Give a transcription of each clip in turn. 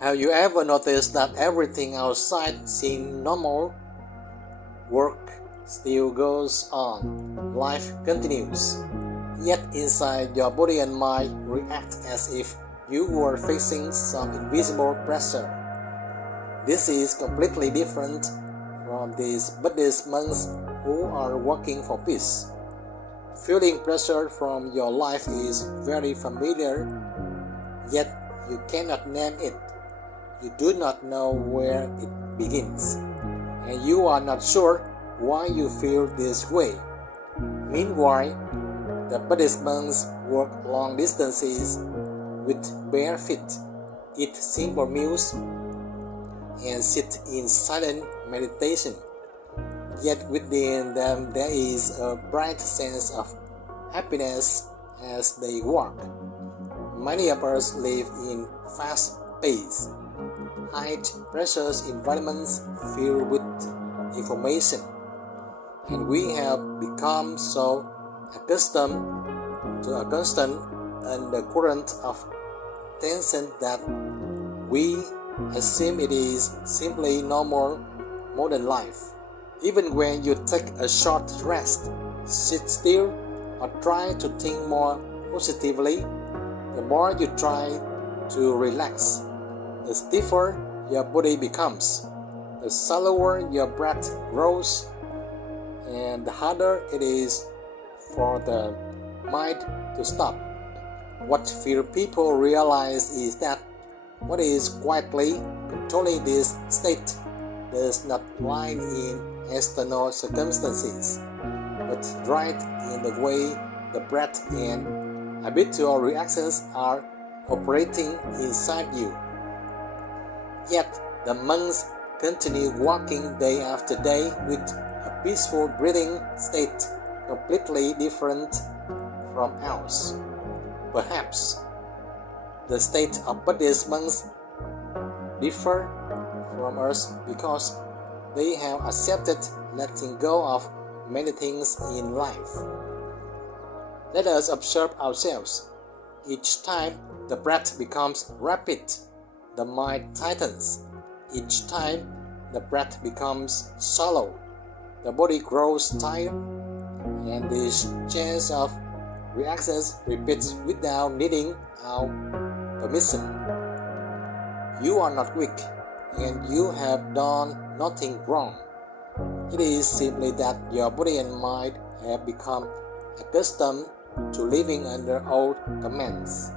Have you ever noticed that everything outside seems normal? Work still goes on, life continues. Yet inside your body and mind react as if you were facing some invisible pressure. This is completely different from these Buddhist monks who are working for peace. Feeling pressure from your life is very familiar, yet you cannot name it. You do not know where it begins, and you are not sure why you feel this way. Meanwhile, the Buddhist monks walk long distances with bare feet, eat simple meals, and sit in silent meditation. Yet within them there is a bright sense of happiness as they walk. Many of us live in fast-paced, high-pressure environments filled with information, and we have become so accustomed to a constant undercurrent of tension that we assume it is simply normal modern life. Even when you take a short rest, sit still, or try to think more positively, the more you try to relax, the stiffer your body becomes, the shallower your breath grows, and the harder it is for the mind to stop. What few people realize is that what is quietly controlling this state does not lie in external circumstances, but right in the way the breath and habitual reactions are operating inside you. Yet the monks continue walking day after day with a peaceful breathing state completely different from ours. Perhaps the state of Buddhist monks differ from us because they have accepted letting go of many things in life. Let us observe ourselves. Each time the breath becomes rapid, the mind tightens. Each time the breath becomes shallow, the body grows tired, and this chain of reactions repeats without needing our permission. You are not weak, and you have done nothing wrong. It is simply that your body and mind have become accustomed to living under old commands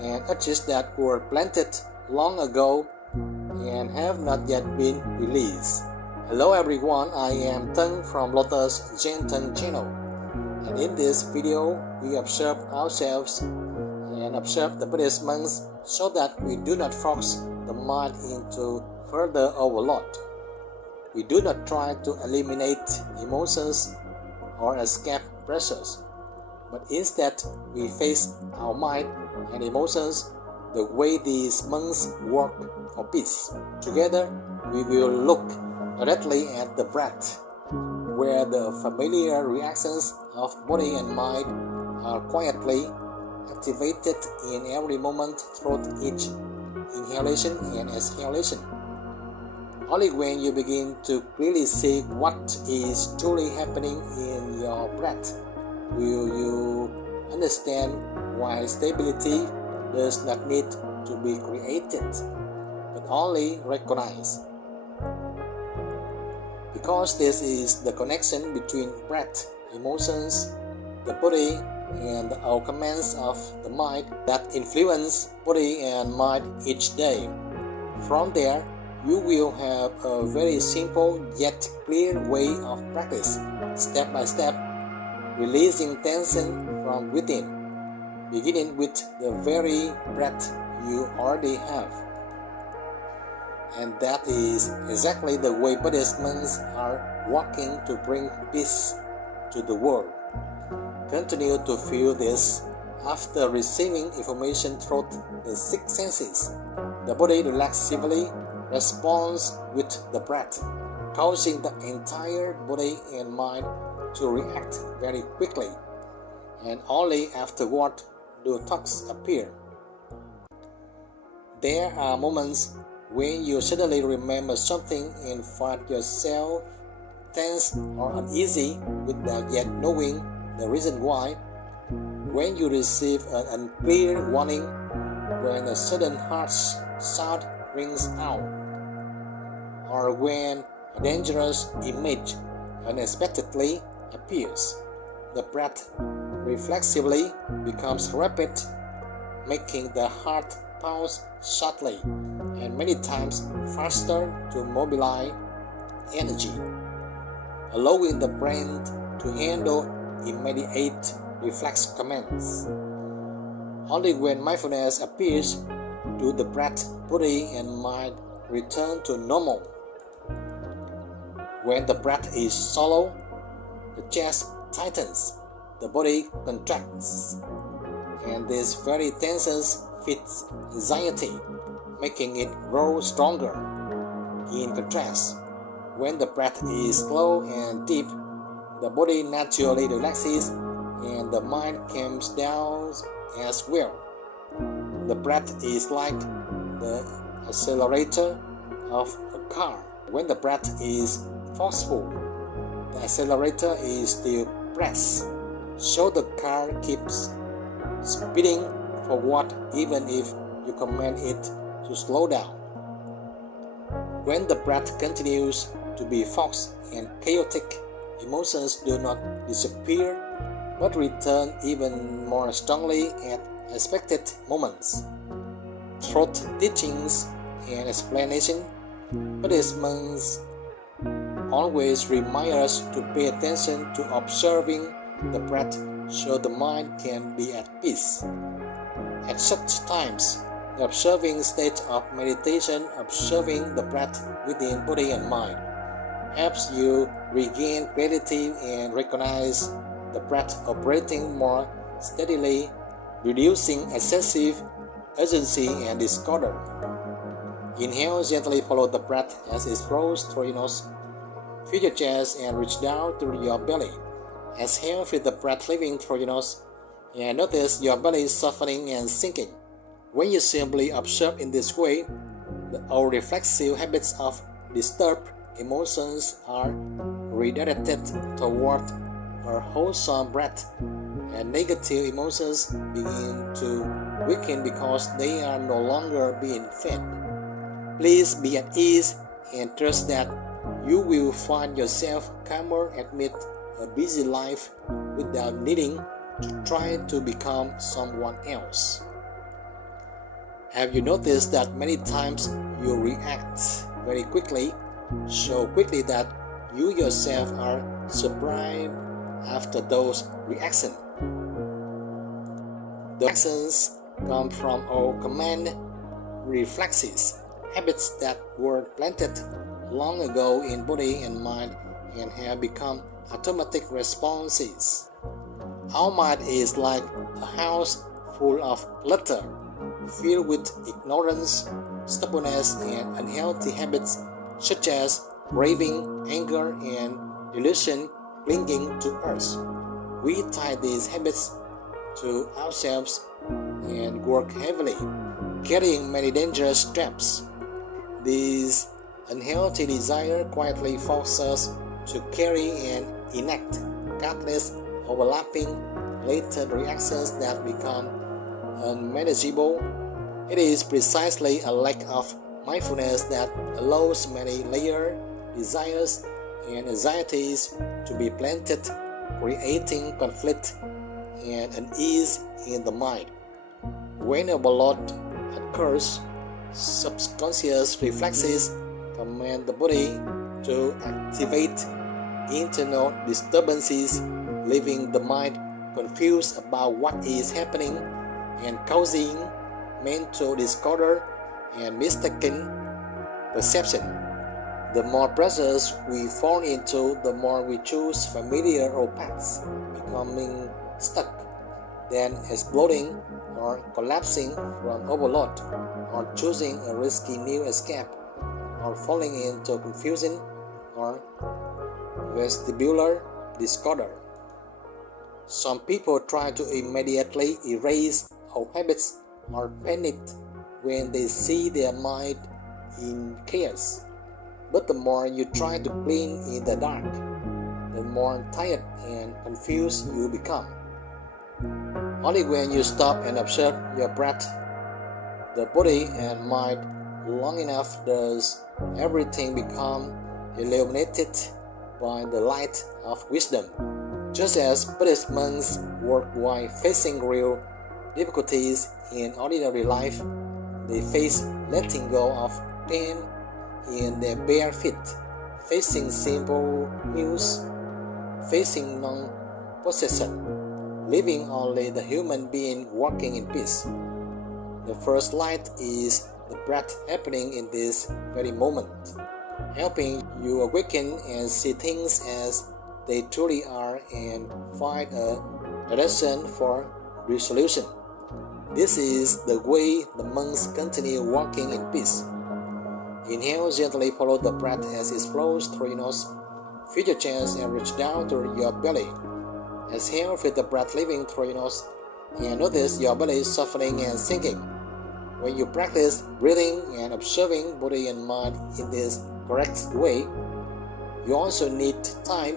and urges that were planted long ago and have not yet been released. Hello everyone, I am Tân from Lotuszentan channel, and in this video we observe ourselves and observe the Buddhist monks so that we do not force the mind into further overload. We do not try to eliminate emotions or escape pressures, but instead we face our mind and emotions the way these monks work for peace. Together we will look directly at the breath, where the familiar reactions of body and mind are quietly activated in every moment through each inhalation and exhalation. Only when you begin to clearly see what is truly happening in your breath will you understand why stability does not need to be created, but only recognized. Because this is the connection between breath, emotions, the body, and the old commands of the mind that influence body and mind each day. From there, you will have a very simple yet clear way of practice, step by step, releasing tension from within, beginning with the very breath you already have. And that is exactly the way Buddhist monks are working to bring peace to the world. Continue to feel this after receiving information through the six senses. The body relaxively responds with the breath, causing the entire body and mind to react very quickly, and only afterward do thoughts appear. There are moments when you suddenly remember something and find yourself tense or uneasy without yet knowing the reason why. When you receive an unclear warning, when a sudden harsh sound rings out, or when a dangerous image unexpectedly appears, the breath reflexively becomes rapid, making the heart pulse shortly and many times faster to mobilize energy, allowing the brain to handle immediate reflex commands. Only when mindfulness appears do the breath, body, and mind return to normal. When the breath is shallow, the chest tightens, the body contracts, and this very tension feeds anxiety, making it grow stronger. In contrast, when the breath is slow and deep, the body naturally relaxes and the mind calms down as well. The breath is like the accelerator of a car. When the breath is forceful, the accelerator is still pressed, so the car keeps speeding forward even if you command it to slow down. When the breath continues to be forced and chaotic, emotions do not disappear but return even more strongly at expected moments. Through teachings and explanation, Buddhists always remind us to pay attention to observing the breath so the mind can be at peace. At such times, the observing state of meditation, observing the breath within body and mind, helps you regain clarity and recognize the breath operating more steadily, reducing excessive urgency and disorder. Inhale, gently follow the breath as it flows through your nose. Feel your chest and reach down through your belly. Exhale, feel the breath leaving through your nose and notice your belly softening and sinking. When you simply observe in this way, our reflexive habits of disturbed emotions are redirected toward a wholesome breath, and negative emotions begin to weaken because they are no longer being fed. Please be at ease and trust that you will find yourself calmer amid a busy life without needing to try to become someone else. Have you noticed that many times you react very quickly, so quickly that you yourself are surprised after those reactions? The actions come from our command reflexes, habits that were planted long ago in body and mind and have become automatic responses. Our mind is like a house full of clutter, filled with ignorance, stubbornness, and unhealthy habits such as craving, anger, and delusion clinging to us. We tie these habits to ourselves and work heavily, carrying many dangerous traps. These unhealthy desires quietly force us to carry and enact countless overlapping latent reactions that become unmanageable. It is precisely a lack of mindfulness that allows many layered desires and anxieties to be planted, creating conflict and unease in the mind. When overload occurs, subconscious reflexes command the body to activate internal disturbances, leaving the mind confused about what is happening and causing mental disorder and mistaken perception. The more pressures we fall into, the more we choose familiar paths, becoming stuck, then exploding or collapsing from overload, or choosing a risky new escape, or falling into confusion or vestibular disorder. Some people try to immediately erase our habits or panic when they see their mind in chaos. But the more you try to clean in the dark, the more tired and confused you become. Only when you stop and observe your breath, the body and mind long enough does everything become illuminated by the light of wisdom. Just as Buddhist monks work while facing real difficulties in ordinary life, they face letting go of pain in their bare feet, facing simple meals, facing non-possession, leaving only the human being walking in peace. The first light is the breath happening in this very moment, helping you awaken and see things as they truly are and find a direction for resolution. This is the way the monks continue walking in peace. Inhale, gently follow the breath as it flows through your nose. Feel your chest and reach down to your belly. Exhale, feel the breath leaving through your nose and notice your belly softening and sinking. When you practice breathing and observing body and mind in this correct way, you also need time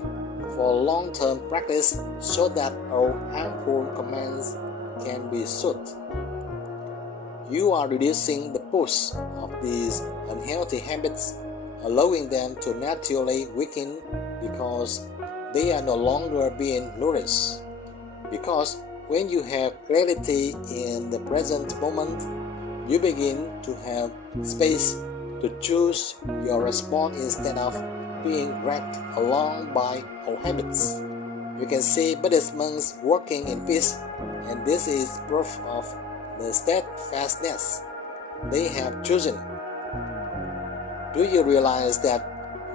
for long-term practice so that all harmful commands can be soothed. You are reducing the push of these unhealthy habits, allowing them to naturally weaken because they are no longer being nourished. Because when you have clarity in the present moment, you begin to have space to choose your response instead of being dragged along by old habits. You can see Buddhist monks working in peace, and this is proof of the steadfastness they have chosen. Do you realize that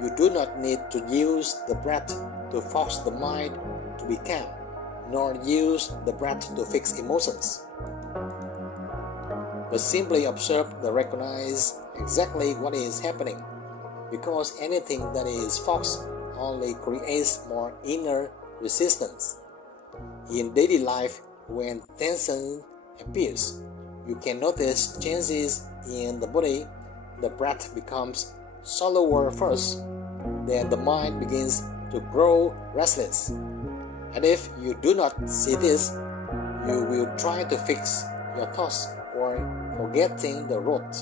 you do not need to use the breath to force the mind to be calm, nor use the breath to fix emotions? But simply observe and recognize exactly what is happening, because anything that is forced only creates more inner resistance. In daily life, when tension appears, you can notice changes in the body. The breath becomes shallower first, then the mind begins to grow restless. And if you do not see this, you will try to fix your thoughts or forgetting the root,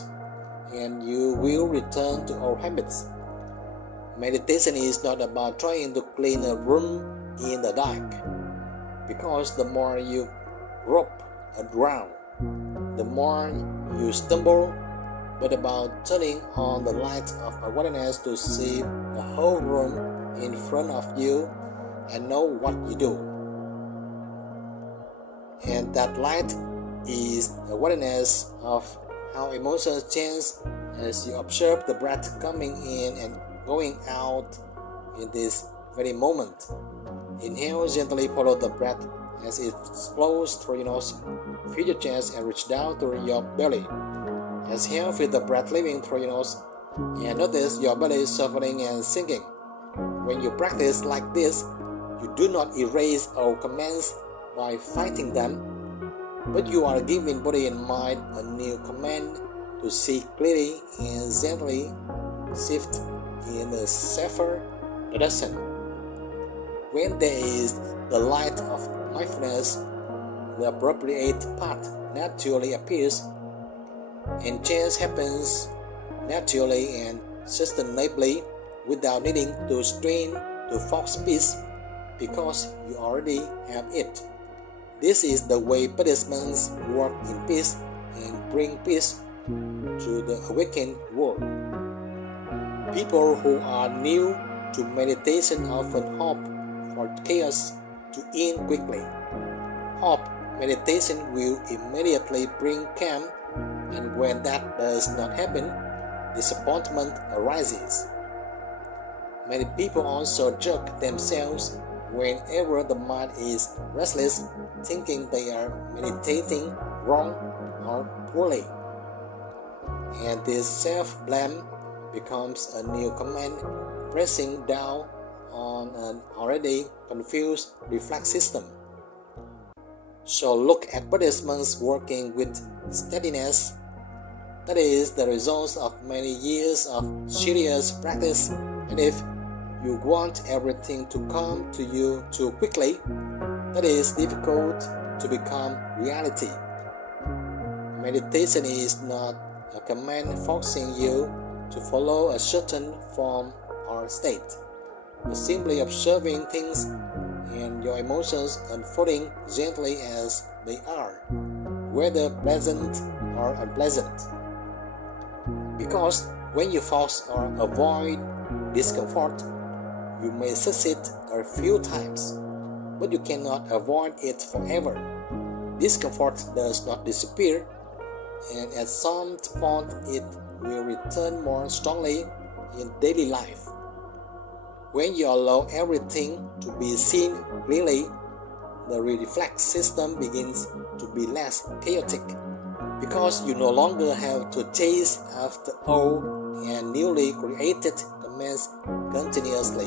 and you will return to old habits. Meditation is not about trying to clean a room in the dark, because the more you grope around, the more you stumble, but about turning on the light of awareness to see the whole room in front of you and know what you do. And that light is awareness of how emotions change as you observe the breath coming in and going out in this very moment. Inhale, gently follow the breath as it flows through your nose. Feel your chest and reach down to your belly. Exhale, feel the breath leaving through your nose and notice your belly softening and sinking. When you practice like this, you do not erase all commands by fighting them, but you are giving body and mind a new command to see clearly and gently shift in a safer direction. When there is the light of mindfulness, the appropriate path naturally appears, and change happens naturally and sustainably without needing to strain to force peace, because you already have it. This is the way Buddhist monks work in peace and bring peace to the awakened world. People who are new to meditation often hope for chaos to end quickly. Hope meditation will immediately bring calm, and when that does not happen, disappointment arises. Many people also jerk themselves whenever the mind is restless, thinking they are meditating wrong or poorly. And this self-blame becomes a new command, pressing down on an already confused reflex system. So look at Buddhist monks working with steadiness, That is the result of many years of serious practice, and if you want everything to come to you too quickly, that is difficult to become reality. Meditation is not a command forcing you to follow a certain form or state, but simply observing things and your emotions unfolding gently as they are, whether pleasant or unpleasant. Because when you force or avoid discomfort, you may succeed a few times, but you cannot avoid it forever. Discomfort does not disappear, and at some point it will return more strongly in daily life. When you allow everything to be seen clearly, the reflex system begins to be less chaotic, because you no longer have to chase after old and newly created commands continuously.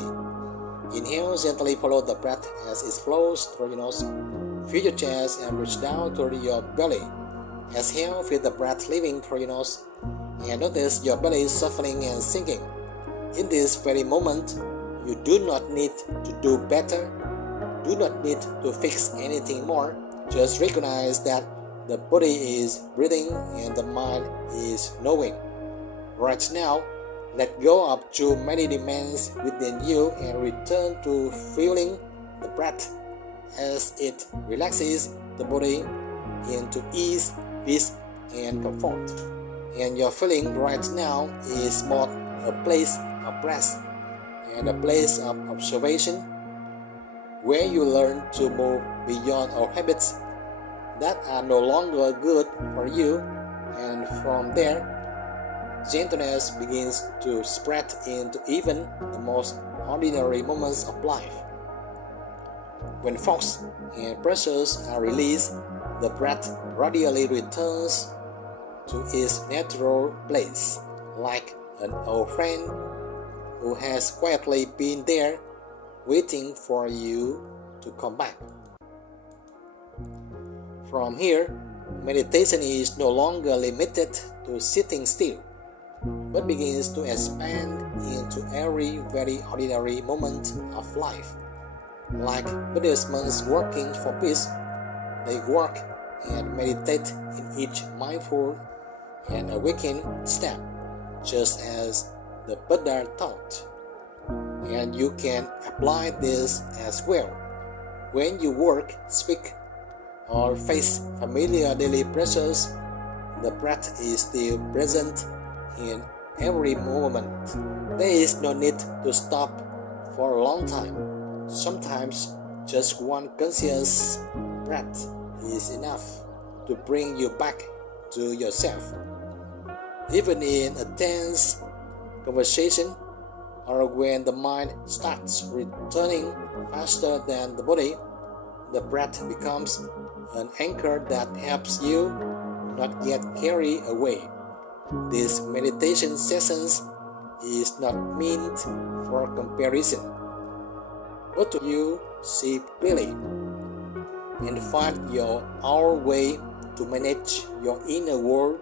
Inhale, gently follow the breath as it flows through your nose. Feel your chest and reach down toward your belly. Exhale, feel the breath leaving through your nose, and notice your belly softening and sinking. In this very moment, you do not need to do better, do not need to fix anything more. Just recognize that the body is breathing and the mind is knowing. Right now, let go of too many demands within you and return to feeling the breath as it relaxes the body into ease, peace, and comfort. And your feeling right now is both a place of rest and a place of observation, where you learn to move beyond our habits that are no longer good for you, and from there, gentleness begins to spread into even the most ordinary moments of life. When force and pressures are released, the breath gradually returns to its natural place, like an old friend who has quietly been there waiting for you to come back. From here, meditation is no longer limited to sitting still, but begins to expand into every very ordinary moment of life. Like Buddhist monks working for peace, they work and meditate in each mindful and awakened step, just as the Buddha taught. And you can apply this as well. When you work, speak, or face familiar daily pressures, the breath is still present in every moment. There is no need to stop for a long time. Sometimes just one conscious breath is enough to bring you back to yourself. Even in a tense conversation, or when the mind starts returning faster than the body, the breath becomes an anchor that helps you not get carried away. These meditation sessions is not meant for comparison, but to you see clearly and find your own way to manage your inner world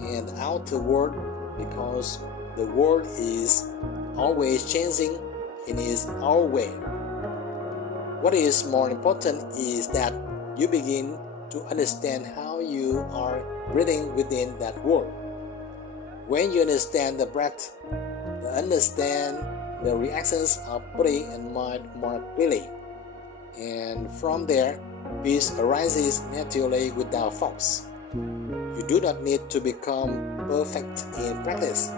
and outer world, because the world is always changing in its own way. What is more important is that you begin to understand how you are breathing within that world. When you understand the breath, you understand the reactions of body and mind more clearly, and from there, peace arises naturally without force. You do not need to become perfect in practice.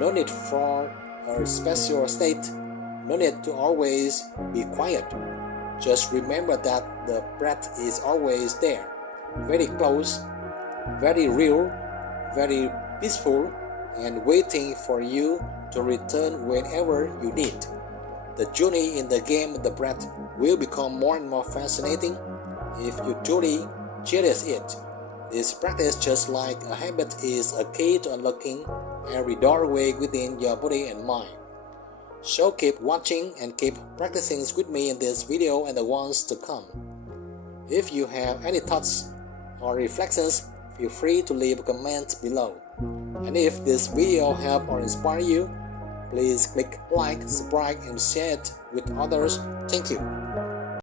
No need for a special state. No need to always be quiet. Just remember that the breath is always there, very close, very real, very peaceful, and waiting for you to return whenever you need. The journey in the game of the breath will become more and more fascinating if you truly cherish it. This practice, just like a habit, is a key to unlocking every doorway within your body and mind. So keep watching and keep practicing with me in this video and the ones to come. If you have any thoughts or reflections, feel free to leave a comment below. And if this video helped or inspired you, please click like, subscribe and share it with others. Thank you.